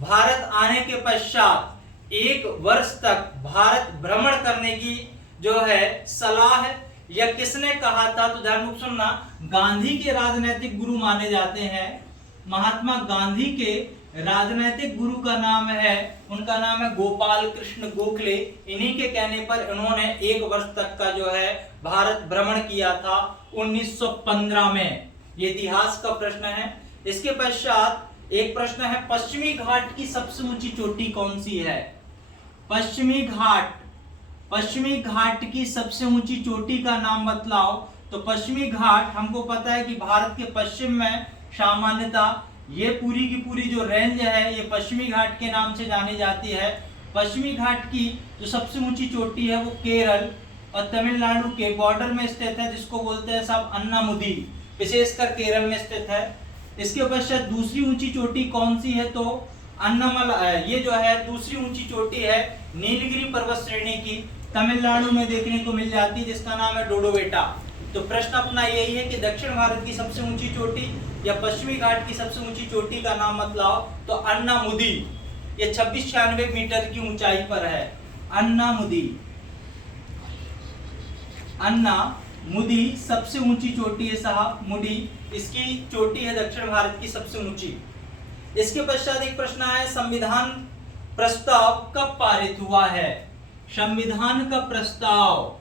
भारत आने के पश्चात 1 वर्ष तक भारत भ्रमण करने की जो है सलाह या किसने कहा था? तो ध्यान से सुनना, गांधी के राजनीतिक गुरु माने जाते हैं, महात्मा गांधी के राजनीतिक गुरु का नाम है, उनका नाम है गोपाल कृष्ण गोखले। इन्हीं के कहने पर इन्होंने 1 वर्ष तक का जो है भारत भ्रमण किया था 1915 में। ये इतिहास का प्रश्न है। इसके पश्चात एक प्रश्न है, पश्चिमी घाट की सबसे ऊंची चोटी कौन सी है? पश्चिमी घाट, पश्चिमी घाट की सबसे ऊंची चोटी का नाम बतलाओ। तो पश्चिमी घाट हमको पता है कि भारत के पश्चिम में सामान्यतः ये पूरी की पूरी जो रेंज है ये पश्चिमी घाट के नाम से जानी जाती है। पश्चिमी घाट की जो सबसे ऊंची चोटी है वो केरल और तमिलनाडु के बॉर्डर में स्थित है, जिसको बोलते हैं साहब अन्नामुदी, विशेषकर केरल में स्थित है। इसके पश्चात दूसरी ऊंची चोटी कौन सी है? तो अन्नामला, ये जो है दूसरी ऊंची चोटी है नीलगिरी पर्वत श्रेणी की, तमिलनाडु में देखने को मिल जाती है, जिसका नाम है डोडोबेटा। तो प्रश्न अपना यही है कि दक्षिण भारत की सबसे ऊंची चोटी या पश्चिमी घाट की सबसे ऊंची चोटी का नाम बतलाओ। तो अन्नामुदी, ये 2696 मीटर की ऊंचाई पर है। अन्नामुदी, अन्नामुदी सबसे ऊंची चोटी है साहब, मुडी, इसकी चोटी है दक्षिण भारत की सबसे ऊंची। इसके पश्चात एक प्रश्न है, संविधान प्रस्ताव कब पारित हुआ है? संविधान का प्रस्ताव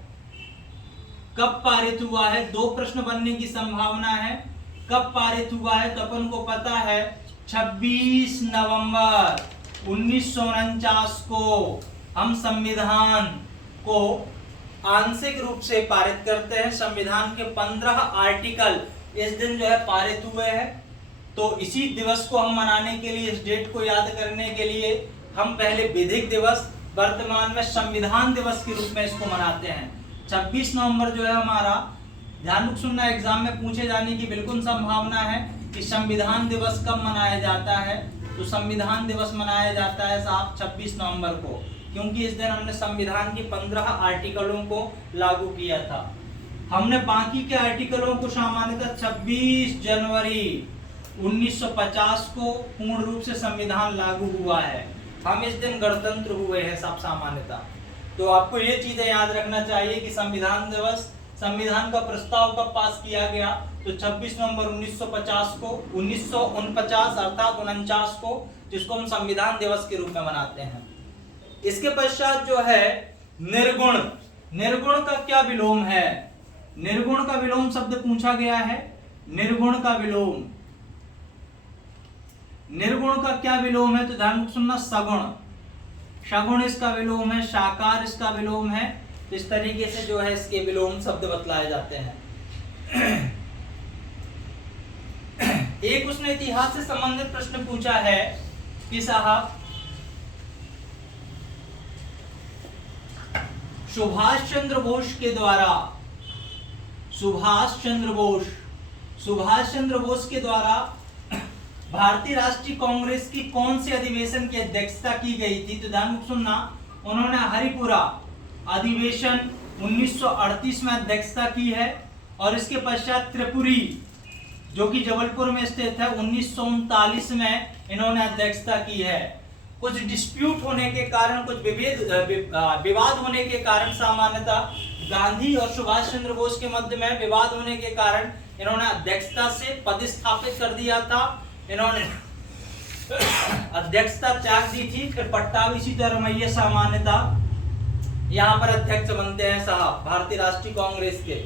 कब पारित हुआ है? 2 प्रश्न बनने की संभावना है। कब पारित हुआ है? तो अपन को पता है 26 नवंबर 1949 को हम संविधान को आंशिक रूप से पारित करते हैं। संविधान के 15 आर्टिकल इस दिन जो है पारित हुए हैं। तो इसी दिवस को हम मनाने के लिए, इस डेट को याद करने के लिए हम पहले विधिक दिवस, वर्तमान में संविधान दिवस के रूप में इसको मनाते हैं। 26 नवंबर जो है हमारा, ध्यान से सुनना, एग्जाम में पूछे जाने की बिल्कुल संभावना है कि संविधान दिवस कब मनाया जाता है। तो संविधान दिवस मनाया जाता है साहब 26 नवंबर को, क्योंकि इस दिन हमने संविधान के 15 आर्टिकलों को लागू किया था। हमने बाकी के आर्टिकलों को सामान्यतः 26 जनवरी 1950 को पूर्ण रूप से संविधान लागू हुआ है। हम इस दिन गणतंत्र हुए हैं सब सामान्यतः। तो आपको ये चीजें याद रखना चाहिए कि संविधान दिवस, संविधान का प्रस्ताव कब पास किया गया? तो 26 नवंबर 1950 को 1949 अर्थात 49 को, जिसको हम संविधान दिवस के रूप में मनाते हैं। इसके पश्चात जो है निर्गुण, निर्गुण का क्या विलोम है? निर्गुण का विलोम शब्द पूछा गया है। निर्गुण का विलोम, निर्गुण का क्या विलोम है? तो ध्यान सुनना, सगुण, सगुण इसका विलोम है, साकार इसका विलोम है। तो इस तरीके से जो है इसके विलोम शब्द बतलाए जाते हैं। एक उसने इतिहास से संबंधित प्रश्न पूछा है कि साहब सुभाष चंद्र बोस के द्वारा, सुभाष चंद्र बोस के द्वारा भारतीय राष्ट्रीय कांग्रेस की कौन से अधिवेशन की अध्यक्षता की गई थी? तो ध्यान सुनना, उन्होंने हरिपुरा अधिवेशन 1938 में अध्यक्षता की है। और इसके पश्चात त्रिपुरी जो कि जबलपुर में स्थित है 1939 में इन्होंने अध्यक्षता की है। कुछ डिस्प्यूट होने के कारण, कुछ विवाद होने के कारण, सामान्यतः गांधी और सुभाष चंद्र बोस के मध्य में विवाद होने के कारण इन्होंने अध्यक्षता से पदस्थापित कर दिया था। इन्होंने अध्यक्षता त्याग दी थी। फिर पट्टाभी सीतारमैया सामान्यतः यहाँ पर अध्यक्ष बनते हैं साहब भारतीय राष्ट्रीय कांग्रेस के।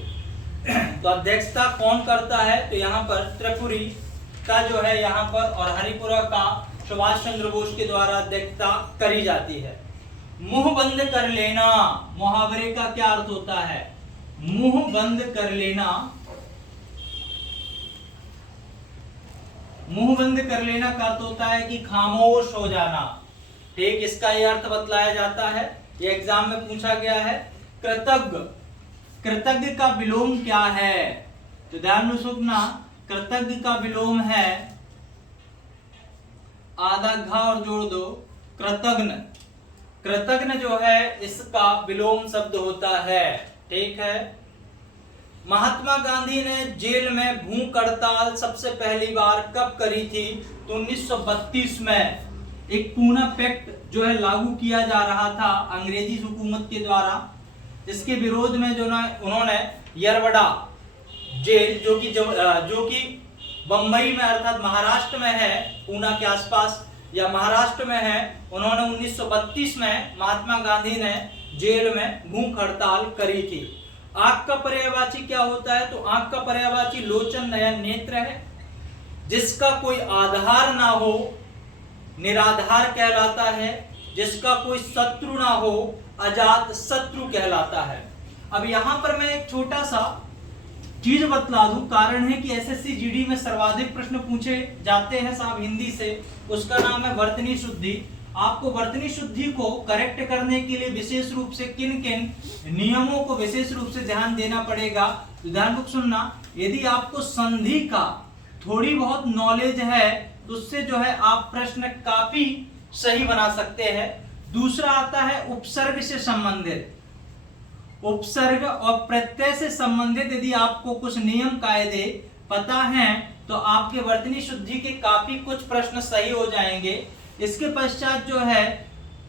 तो अध्यक्षता कौन करता है? तो यहाँ पर त्रिपुरी का जो है यहाँ पर, और हरिपुरा का सुभाष चंद्र बोस के द्वारा अध्यक्षता करी जाती है। मुंह बंद कर लेना, मुहावरे का क्या अर्थ होता है? मुंह बंद कर लेना, मुंह बंद कर लेना का अर्थ होता है कि खामोश हो जाना। ठीक, इसका यह अर्थ बतलाया जाता है, ये एग्जाम में पूछा गया है। कृतज्ञ, कृतज्ञ का विलोम क्या है? तो ध्यान से सुनना, कृतज्ञ का विलोम है, आधा घा और जोड़ दो, कृतज्ञ। कृतज्ञ जो है इसका विलोम शब्द होता है। ठीक है। महात्मा गांधी ने जेल में भूख हड़ताल सबसे पहली बार कब करी थी? तो 1932 में एक पूना पैक्ट जो है लागू किया जा रहा था अंग्रेजी हुकूमत के द्वारा। इसके विरोध में जो ना उन्होंने यरवड़ा जेल जो कि बंबई में अर्थात महाराष्ट्र में है, पूना के आसपास या महाराष्ट्र में है, उन्होंने 1932 में महात्मा गांधी ने जेल में भूख हड़ताल करी थी। आंख का पर्यायवाची क्या होता है? तो आंख का पर्यायवाची लोचन नयन नेत्र है। जिसका कोई आधार ना हो निराधार कहलाता है, जिसका कोई शत्रु ना हो अजात शत्रु कहलाता है। अब यहां पर मैं एक छोटा सा चीज बतला दूं, कारण है कि एसएससी जीडी में सर्वाधिक प्रश्न पूछे जाते हैं साहब हिंदी से, उसका नाम है वर्तनी शुद्धि। आपको वर्तनी शुद्धि को करेक्ट करने के लिए विशेष रूप से किन किन नियमों को विशेष रूप से ध्यान देना पड़ेगा? तो ध्यान सुनना, यदि आपको संधि का थोड़ी बहुत नॉलेज है तो उससे जो है आप प्रश्न काफी सही बना सकते हैं। दूसरा आता है उपसर्ग से संबंधित, उपसर्ग और प्रत्यय से संबंधित यदि आपको कुछ नियम कायदे पता हैं तो आपके वर्तनी शुद्धि के काफी कुछ प्रश्न सही हो जाएंगे। इसके पश्चात जो है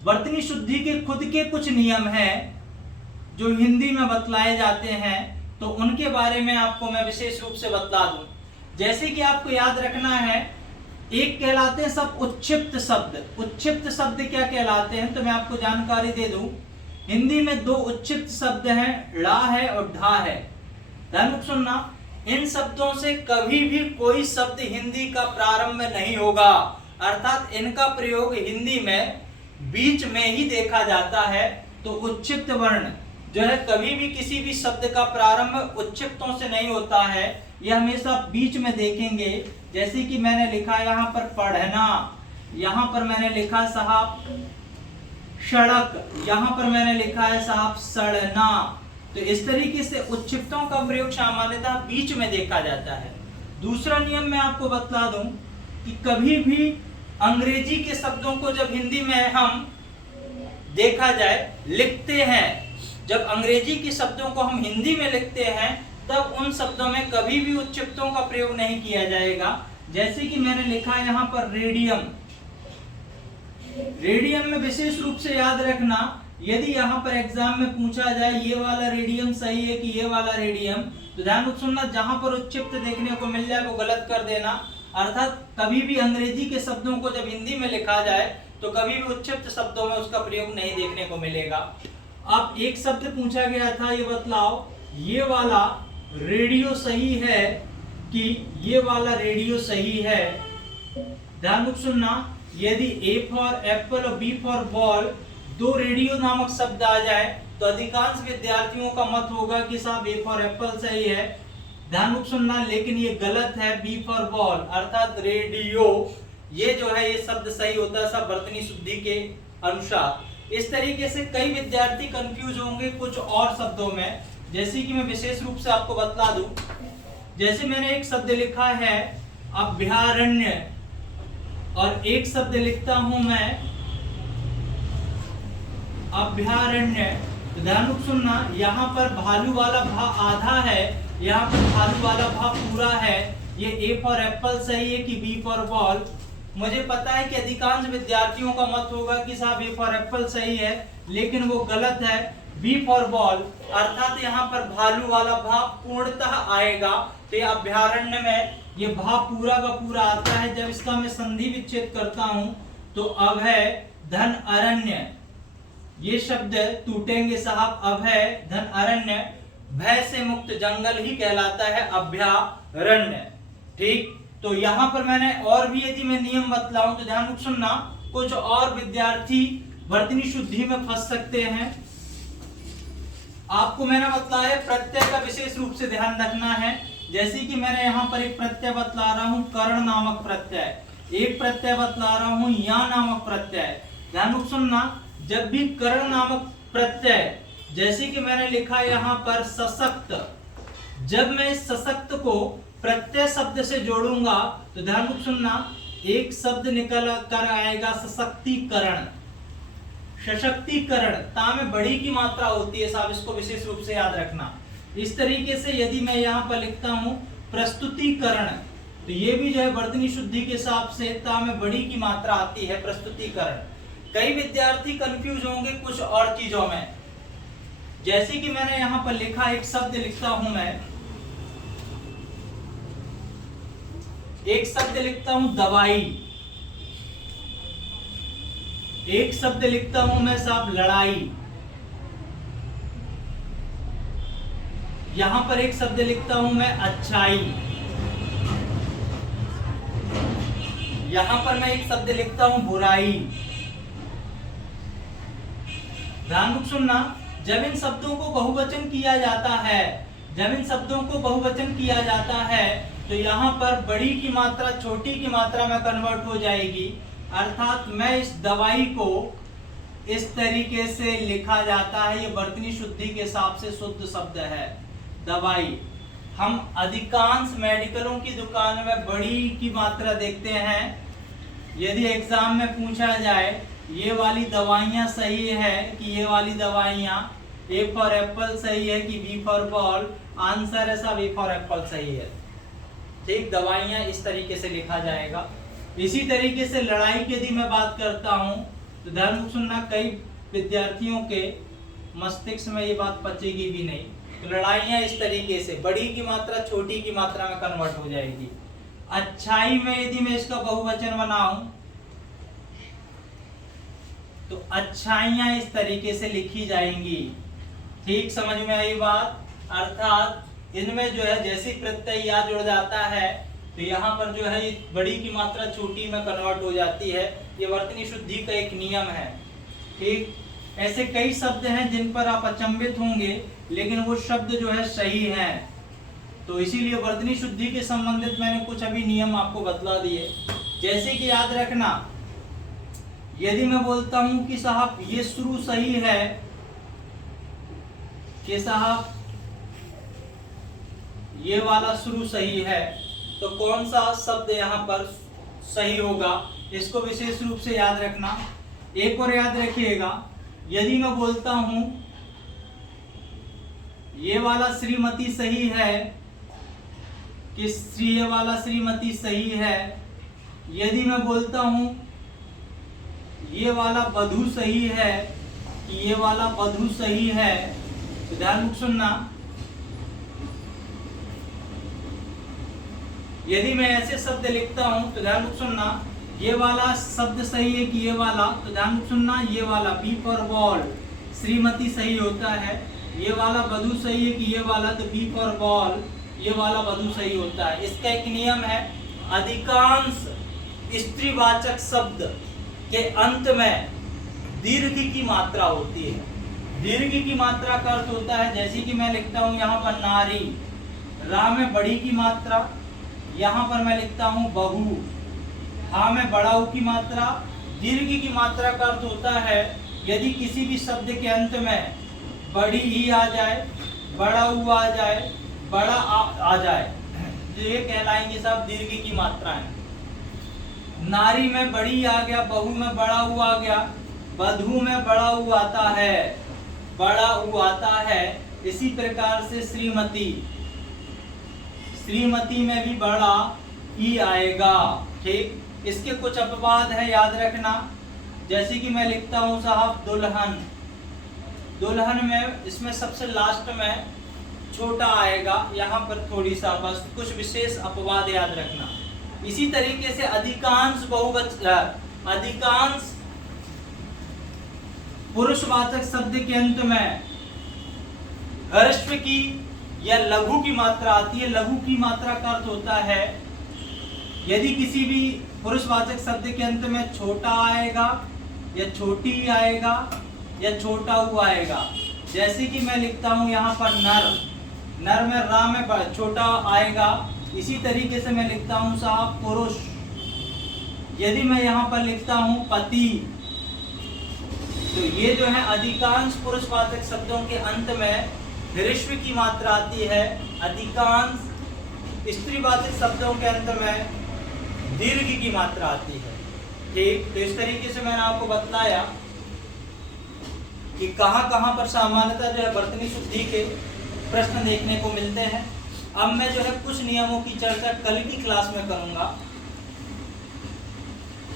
वर्तनी शुद्धि के खुद के कुछ नियम हैं जो हिंदी में बतलाए जाते हैं, तो उनके बारे में आपको मैं विशेष रूप से बतला दूं। जैसे कि आपको याद रखना है, एक कहलाते हैं सब उच्छिप्त शब्द। उच्छिप्त शब्द क्या कहलाते हैं? तो मैं आपको जानकारी दे दूं, हिंदी में दो उच्छिप्त शब्द हैं, ड़ा है और ढा है। ध्यान सुनना, इन शब्दों से कभी भी कोई शब्द हिंदी का प्रारंभ में नहीं होगा, अर्थात इनका प्रयोग हिंदी में बीच में ही देखा जाता है। तो उच्छिप्त वर्ण जो है कभी भी किसी भी शब्द का प्रारंभ उच्छिप्तों से नहीं होता है, यह हमेशा बीच में देखेंगे। जैसे कि मैंने लिखा यहाँ पर पढ़ना, यहाँ पर मैंने लिखा साहब सड़क, यहाँ पर मैंने लिखा है साहब सड़ना। तो इस तरीके से उच्छिप्तों का प्रयोग सामान्यतः बीच में देखा जाता है। दूसरा नियम मैं आपको बतला दूं कि कभी भी अंग्रेजी के शब्दों को जब हिंदी में हम देखा जाए लिखते हैं, जब अंग्रेजी के शब्दों को हम हिंदी में लिखते हैं तब उन शब्दों में कभी भी उच्छिप्तों का प्रयोग नहीं किया जाएगा। जैसे कि मैंने लिखा है यहाँ पर रेडियम, रेडियम में विशेष रूप से याद रखना, यदि यहाँ पर एग्जाम में पूछा जाए ये वाला रेडियम सही है कि ये वाला रेडियम, तो ध्यान से सुनना, जहां पर उच्चिप्त देखने को मिल जाए वो गलत कर देना। अर्थात कभी भी अंग्रेजी के शब्दों को जब हिंदी में लिखा जाए तो कभी भी उच्चिप्त शब्दों में उसका प्रयोग नहीं देखने को मिलेगा। अब एक शब्द पूछा गया था, ये बतलाओ ये वाला रेडियो सही है कि ये वाला रेडियो सही है। ध्यान से सुनना, यदि A फॉर एप्पल और B फॉर बॉल दो रेडियो नामक शब्द आ जाए तो अधिकांश विद्यार्थियों का मत होगा कि साहब A फॉर एप्पल सही है। ध्यान से सुनना, लेकिन ये गलत है, B फॉर बॉल अर्थात रेडियो, ये जो है ये शब्द सही होता है सब वर्तनी शुद्धि के अनुसार। इस तरीके से कई विद्यार्थी कंफ्यूज होंगे कुछ और शब्दों में, जैसे कि मैं विशेष रूप से आपको बतला दूं। जैसे मैंने एक शब्द लिखा है अभयारण्य और एक शब्द लिखता हूं मैं अभयारण्य, तो ध्यान से सुनना, यहाँ पर भालू वाला भा आधा है, यहाँ पर भालू वाला भा पूरा है। ये A फॉर एप्पल सही है कि B फॉर बॉल? मुझे पता है कि अधिकांश विद्यार्थियों का मत होगा कि साहब A फॉर एप्पल सही है, लेकिन वो गलत है, B फॉर बॉल अर्थात यहाँ पर भालू वाला भा पूर्णतः आएगा। तो ये अभयारण्य में ये भा पूरा का पूरा आता है। जब इसका मैं संधि विच्छेद करता हूं तो अभय धन अरण्य, ये शब्द टूटेंगे साहब, अभय धन अरण्य, भय से मुक्त जंगल ही कहलाता है अभयारण्य। ठीक, तो यहाँ पर मैंने और भी यदि मैं नियम बतलाऊं तो ध्यान से सुनना, कुछ और विद्यार्थी वर्तनी शुद्धि में फंस सकते हैं। आपको मैंने बतलाया प्रत्यय का विशेष रूप से ध्यान रखना है। जैसे कि मैंने यहाँ पर एक प्रत्यय बतला रहा हूँ कर्ण नामक प्रत्यय, एक प्रत्यय बतला रहा हूँ या नामक प्रत्यय। ध्यान से सुनना, जब भी कर्ण नामक प्रत्यय, जैसे कि मैंने लिखा यहाँ पर सशक्त, जब मैं इस सशक्त को प्रत्यय शब्द से जोड़ूंगा तो ध्यान से सुनना, एक शब्द निकल कर आएगा सशक्तिकरण। सशक्तिकरण ता में बड़ी की मात्रा होती है साहब, इसको विशेष रूप से याद रखना। इस तरीके से यदि मैं यहाँ पर लिखता हूँ प्रस्तुतिकरण, तो ये भी जो है वर्तनी शुद्धि के हिसाब से ता में बड़ी की मात्रा आती है, प्रस्तुतिकरण। कई विद्यार्थी कंफ्यूज होंगे कुछ और चीजों में, जैसे कि मैंने यहाँ पर लिखा, एक शब्द लिखता हूं मैं, एक शब्द लिखता हूं दवाई, एक शब्द लिखता हूं मैं साहब लड़ाई, यहां पर एक शब्द लिखता हूं मैं अच्छाई, यहां पर मैं एक शब्द लिखता हूं बुराई। ध्यान से सुनना, जब इन शब्दों को बहुवचन किया जाता है, जब इन शब्दों को बहुवचन किया जाता है तो यहाँ पर बड़ी की मात्रा छोटी की मात्रा में कन्वर्ट हो जाएगी। अर्थात मैं इस दवाई को इस तरीके से लिखा जाता है, ये वर्तनी शुद्धि के हिसाब से शुद्ध शब्द है दवाई। हम अधिकांश मेडिकलों की दुकान में बड़ी की मात्रा देखते हैं। यदि एग्जाम में पूछा जाए ये वाली दवाइयाँ सही है कि ये वाली दवाइयाँ, A फॉर एप्पल सही है कि B फॉर बॉल, आंसर है सब A फॉर एप्पल सही है। ठीक, दवाइयाँ इस तरीके से लिखा जाएगा। इसी तरीके से लड़ाई की यदि मैं बात करता हूँ तो ध्यान से सुनना, कई विद्यार्थियों के मस्तिष्क में ये बात पचेगी भी नहीं। तो लड़ाइयाँ इस तरीके से बड़ी की मात्रा छोटी की मात्रा में कन्वर्ट हो जाएगी। अच्छाई में यदि मैं इसका बहुवचन बनाऊं तो अच्छाइयाँ इस तरीके से लिखी जाएंगी। ठीक, समझ में आई बात? अर्थात इनमें जो है जैसे प्रत्यय या जुड़ जाता है तो यहाँ पर जो है बड़ी की मात्रा छोटी में कन्वर्ट हो जाती है। ये वर्तनी शुद्धि का एक नियम है। ठीक, ऐसे कई शब्द हैं जिन पर आप अचंभित होंगे, लेकिन वो शब्द जो है सही हैं। तो इसीलिए वर्तनी शुद्धि के संबंधित मैंने कुछ अभी नियम आपको बतला दिए। जैसे कि याद रखना, यदि मैं बोलता हूं कि साहब ये शुरू सही है, कि साहब ये वाला शुरू सही है, तो कौन सा शब्द यहाँ पर सही होगा, इसको विशेष रूप से याद रखना। एक और याद रखिएगा, यदि मैं बोलता हूं ये वाला श्रीमती सही है कि ये वाला श्रीमती सही है, यदि मैं बोलता हूं ये वाला बधू सही है कि ये वाला बधू सही है, तो ध्यान से सुनना। यदि मैं ऐसे शब्द लिखता हूं तो ध्यान से सुनना, ये वाला शब्द सही है कि ये वाला, तो ध्यान से सुनना, ये वाला बी फॉर बॉल श्रीमती सही होता है, ये वाला बधू सही है कि ये वाला, तो बी फॉर बॉल ये वाला बधू सही होता है। इसका एक नियम है, अधिकांश स्त्रीवाचक शब्द के अंत में दीर्घ की मात्रा होती है। दीर्घ की मात्रा का अर्थ होता है, जैसे कि मैं लिखता हूं यहाँ पर नारी, रा में बड़ी की मात्रा, यहाँ पर मैं लिखता हूँ बहू, हा में बड़ा ऊ की मात्रा। दीर्घ की मात्रा का अर्थ होता है यदि किसी भी शब्द के अंत में बड़ी ही आ जाए, बड़ा ऊ आ जाए, बड़ा आ जाए, तो ये कहलाएंगे सब दीर्घ की मात्रा है। नारी में बड़ी आ गया, बहू में बड़ा ऊ आ गया, बधू में बड़ा ऊ आता है, बड़ा ऊ आता है। इसी प्रकार से श्रीमती, श्रीमती में भी बड़ा ई आएगा। ठीक, इसके कुछ अपवाद है, याद रखना। जैसे कि मैं लिखता हूं साहब दुल्हन, दुल्हन में इसमें सबसे लास्ट में छोटा आएगा, यहाँ पर थोड़ी सा बस कुछ विशेष अपवाद याद रखना। इसी तरीके से अधिकांश अधिकांश पुरुषवाचक शब्द के अंत में ह्रस्व की या लघु की मात्रा आती है। लघु की मात्रा का अर्थ होता है यदि किसी भी पुरुषवाचक शब्द के अंत में छोटा आएगा या छोटी आएगा या छोटा ऊ आएगा। जैसे कि मैं लिखता हूं यहाँ पर नर, नर में रा में छोटा आएगा। इसी तरीके से मैं लिखता हूं साहब पुरुष, यदि मैं यहाँ पर लिखता हूं पति, तो ये जो है अधिकांश पुरुषवाचक शब्दों के अंत में ह्रस्व की मात्रा आती है, अधिकांश स्त्रीवाचक शब्दों के अंत में दीर्घ की मात्रा आती है। ठीक, तो इस तरीके से मैंने आपको बतलाया कि कहां पर सामान्यतः जो है वर्तनी शुद्धि के प्रश्न देखने को मिलते हैं। अब मैं जो है कुछ नियमों की चर्चा कल की क्लास में करूंगा।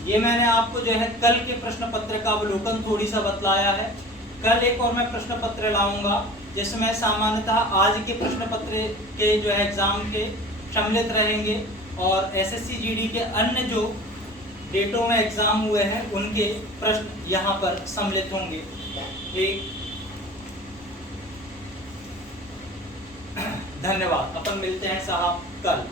ये मैंने आपको जो है कल के प्रश्न पत्र का अवलोकन थोड़ी सा बतलाया है। कल एक और मैं प्रश्न पत्र लाऊंगा जिसमें सामान्यतः आज के प्रश्न पत्र के जो है एग्जाम के सम्मिलित रहेंगे और एसएससी जीडी के अन्य जो डेटों में एग्जाम हुए हैं उनके प्रश्न यहाँ पर सम्मिलित होंगे। ठीक, धन्यवाद। अपन मिलते हैं साहब कल।